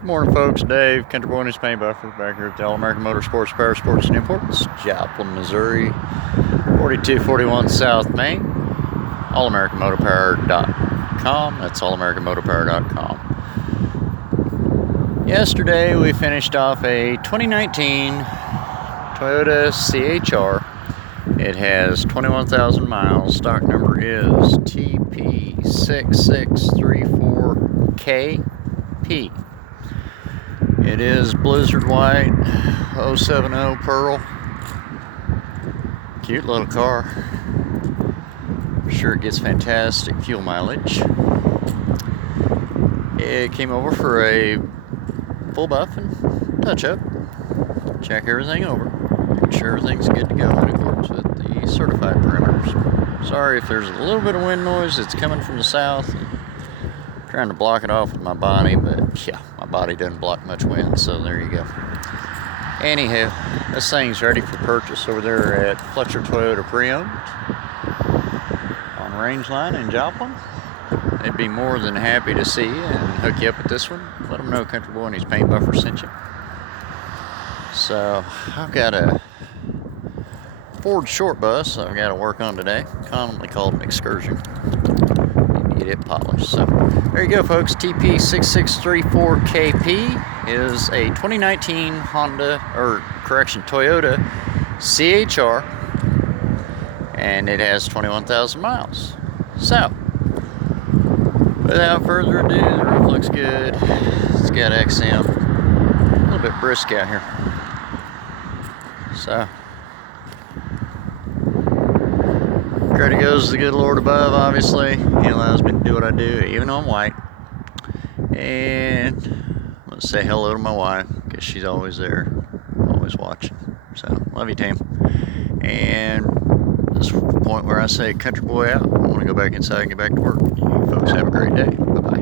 Good morning, folks. Dave, Countryboy and his paint buffer, back here at the All-American Motorsports, Power Sports and Imports, Joplin, Missouri, 4241 South Main, allamericanmotorpower.com. That's allamericanmotorpower.com. Yesterday, we finished off a 2019 Toyota CHR. It has 21,000 miles. Stock number is TP6634KP. It is Blizzard White 070 Pearl. Cute little car. I'm sure it gets fantastic fuel mileage. It came over for a full buff and touch up. Check everything over. Make sure everything's good to go in accordance with the certified parameters. Sorry if there's a little bit of wind noise. It's coming from the south. Trying to block it off with my body, but yeah, my body doesn't block much wind, so there you go. Anywho, this thing's ready for purchase over there at Fletcher Toyota Pre-Owned on Rangeline in Joplin. They'd be more than happy to see you and hook you up with this one. Let them know Countryboy and his paint buffer sent you. So I've got a Ford short bus I've got to work on today, commonly called an excursion. Get it polished. So there you go, folks. TP6634KP is a 2019 Toyota CHR, and it has 21,000 miles. So without further ado, the roof looks good. It's got XM. A little bit brisk out here. So credit goes to the good Lord above, obviously. He allows me to do what I do, even though I'm white. And let's say hello to my wife, because she's always there, always watching. So, love you, team. And this is the point where I say, Country Boy out. I want to go back inside and get back to work. You folks have a great day. Bye-bye.